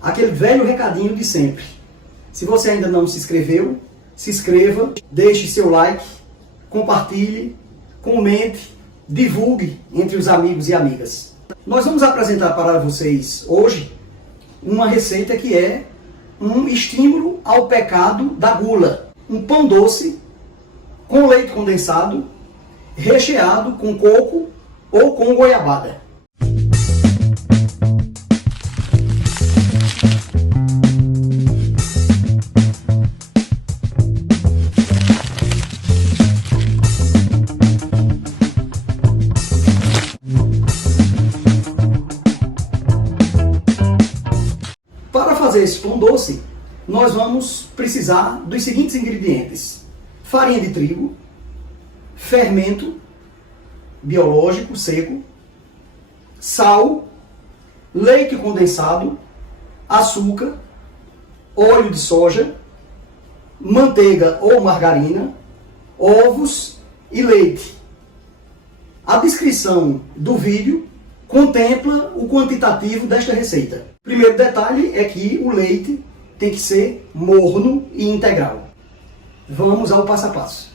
Aquele velho recadinho de sempre. Se você ainda não se inscreveu, se inscreva, deixe seu like, compartilhe, comente, divulgue entre os amigos e amigas. Nós vamos apresentar para vocês hoje uma receita que é um estímulo ao pecado da gula. Um pão doce com leite condensado, recheado com coco ou com goiabada. Para fazer esse pão doce, nós vamos precisar dos seguintes ingredientes: farinha de trigo, fermento biológico seco, sal, leite condensado, açúcar, óleo de soja, manteiga ou margarina, ovos e leite. A descrição do vídeo contempla o quantitativo desta receita. Primeiro detalhe é que o leite tem que ser morno e integral. Vamos ao passo a passo.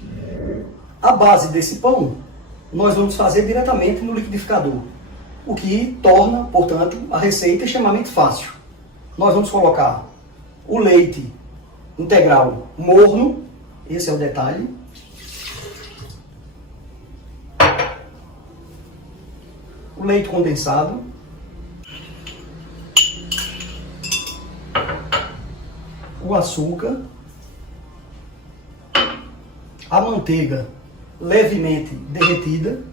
A base desse pão nós vamos fazer diretamente no liquidificador, o que torna, portanto, a receita extremamente fácil. Nós vamos colocar o leite integral morno, esse é o detalhe. O leite condensado, o açúcar, a manteiga levemente derretida,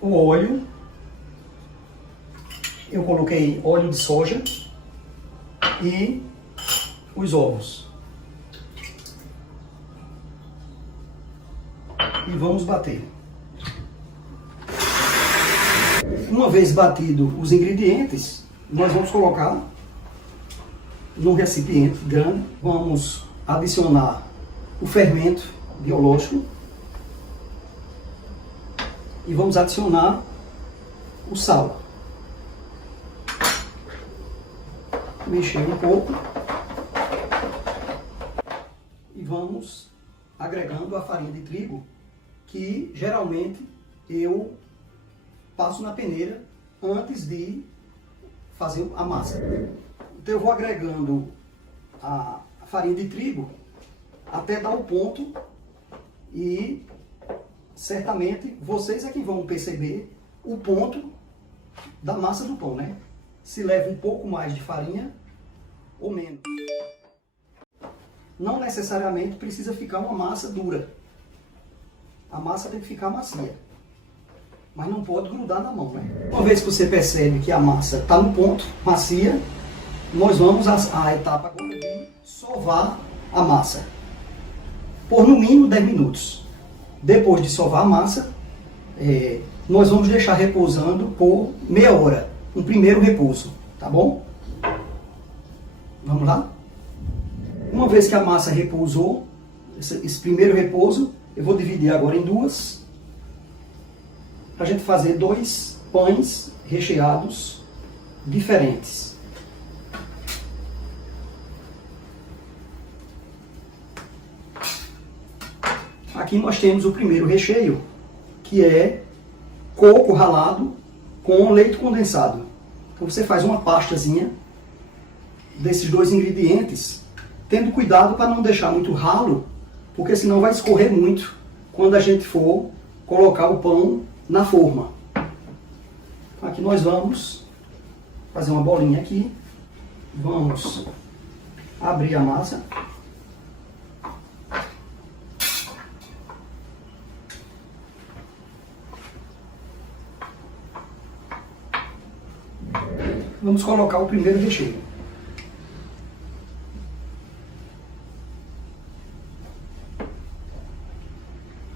o óleo, eu coloquei óleo de soja e os ovos. E vamos bater. Uma vez batido os ingredientes, nós vamos colocar num recipiente grande. Vamos adicionar o fermento biológico e vamos adicionar o sal. Mexer um pouco e vamos agregando a farinha de trigo, que geralmente eu passo na peneira antes de fazer a massa. Então eu vou agregando a farinha de trigo até dar o ponto e certamente vocês é que vão perceber o ponto da massa do pão, né? Se leva um pouco mais de farinha ou menos. Não necessariamente precisa ficar uma massa dura. A massa tem que ficar macia, mas não pode grudar na mão, né? Uma vez que você percebe que a massa está no ponto, macia, nós vamos à etapa agora de sovar a massa por no mínimo 10 minutos. Depois de sovar a massa, nós vamos deixar repousando por meia hora, um primeiro repouso, tá bom? Vamos lá? Uma vez que a massa repousou, esse primeiro repouso, eu vou dividir agora em duas, para a gente fazer dois pães recheados diferentes. Aqui nós temos o primeiro recheio, que é coco ralado com leite condensado. Então você faz uma pastazinha desses dois ingredientes, tendo cuidado para não deixar muito ralo, porque senão vai escorrer muito quando a gente for colocar o pão na forma. Aqui nós vamos fazer uma bolinha aqui, vamos abrir a massa. Vamos colocar o primeiro recheio.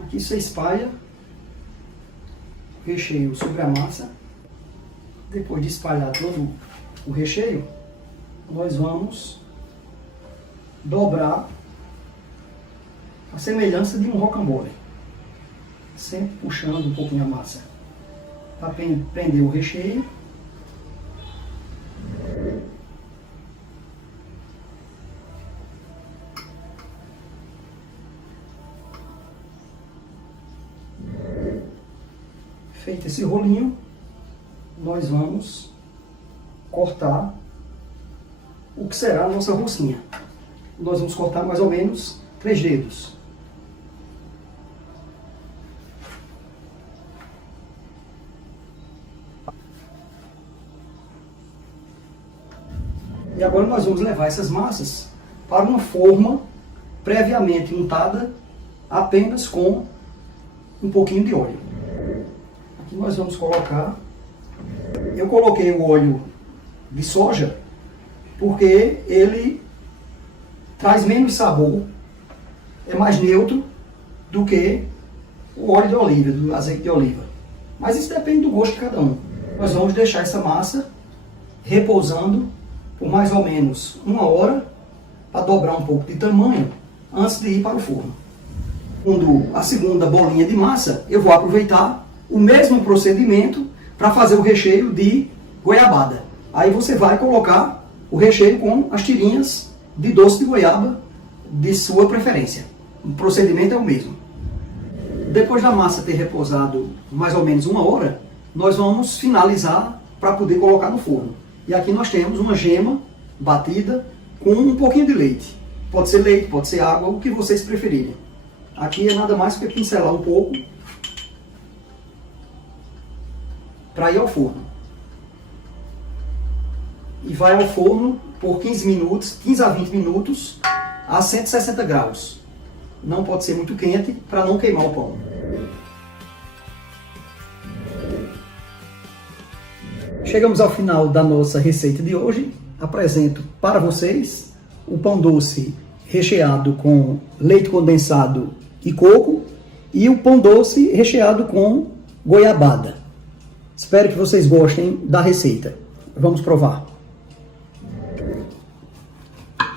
Aqui você espalha o recheio sobre a massa. Depois de espalhar todo o recheio, nós vamos dobrar a semelhança de um rocambole. sempre puxando um pouquinho a massa para prender o recheio. Feito esse rolinho, nós vamos cortar o que será a nossa rosquinha. Nós vamos cortar mais ou menos 3 dedos. E agora nós vamos levar essas massas para uma forma previamente untada apenas com um pouquinho de óleo. Aqui nós vamos colocar, eu coloquei o óleo de soja porque ele traz menos sabor, é mais neutro do que o óleo de oliva, do azeite de oliva. Mas isso depende do gosto de cada um. Nós vamos deixar essa massa repousando por mais ou menos 1 hora para dobrar um pouco de tamanho antes de ir para o forno. Quando a segunda bolinha de massa, eu vou aproveitar o mesmo procedimento para fazer o recheio de goiabada. Aí você vai colocar o recheio com as tirinhas de doce de goiaba de sua preferência. O procedimento é o mesmo. Depois da massa ter repousado mais ou menos 1 hora, nós vamos finalizar para poder colocar no forno. E aqui nós temos uma gema batida com um pouquinho de leite. Pode ser leite, pode ser água, o que vocês preferirem. Aqui é nada mais que pincelar um pouco para ir ao forno. E vai ao forno por 15 minutos, 15 a 20 minutos, a 160 graus. Não pode ser muito quente para não queimar o pão. Chegamos ao final da nossa receita de hoje. Apresento para vocês o pão doce recheado com leite condensado e coco e o pão doce recheado com goiabada. Espero que vocês gostem da receita. Vamos provar.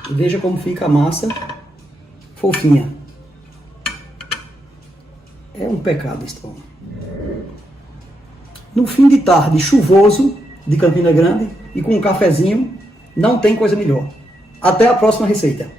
Veja como fica a massa fofinha. É um pecado esse pão. No fim de tarde chuvoso de Campina Grande e com um cafezinho, não tem coisa melhor. Até a próxima receita.